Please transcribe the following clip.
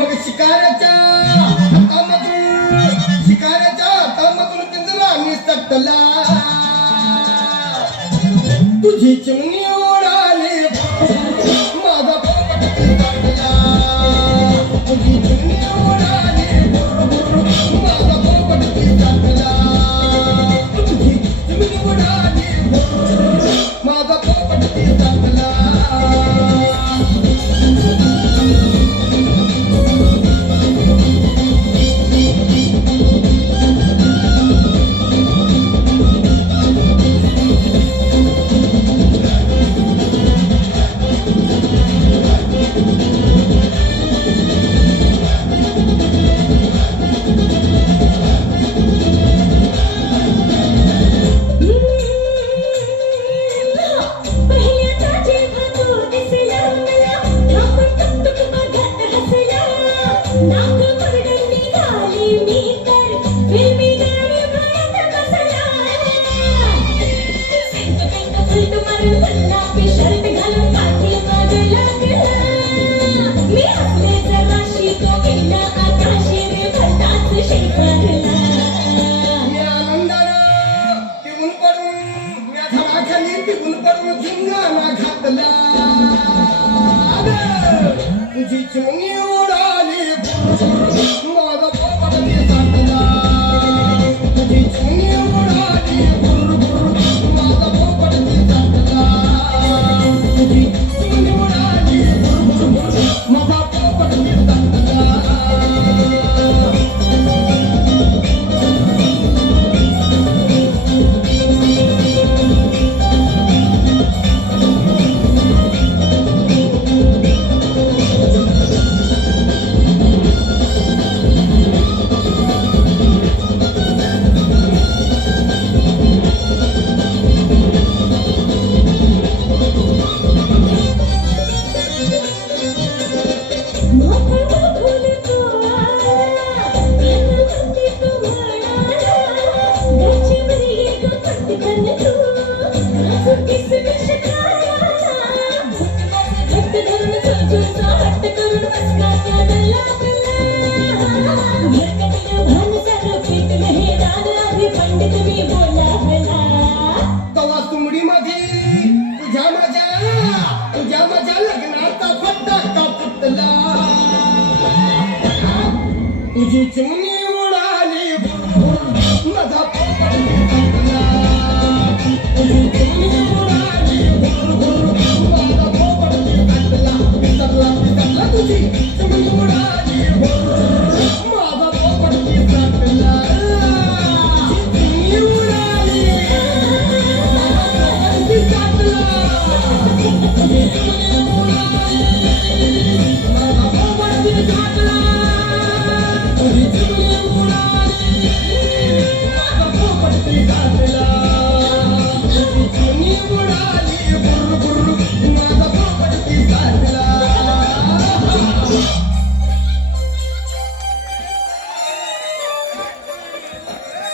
मग शिकाऱ्याच्या हातामधून पिंजरा निसटला तुझी चिमणी उडाली माझा पोपट निसटला तुझी चिमणी उडाली माझा पोपट निसटला तुझी चिमणी उडाली माझा पोपट निसटला तुझी चिमणी उडाली माझा पोपट निसटला तुझी चिमणी उडाली माझा पोपट निसटला तुझी चिमणी उडाली माझा पोपट निसटला तुझ्या माझ्या लग्नाचा फटाका फुटला तुझी चिमणी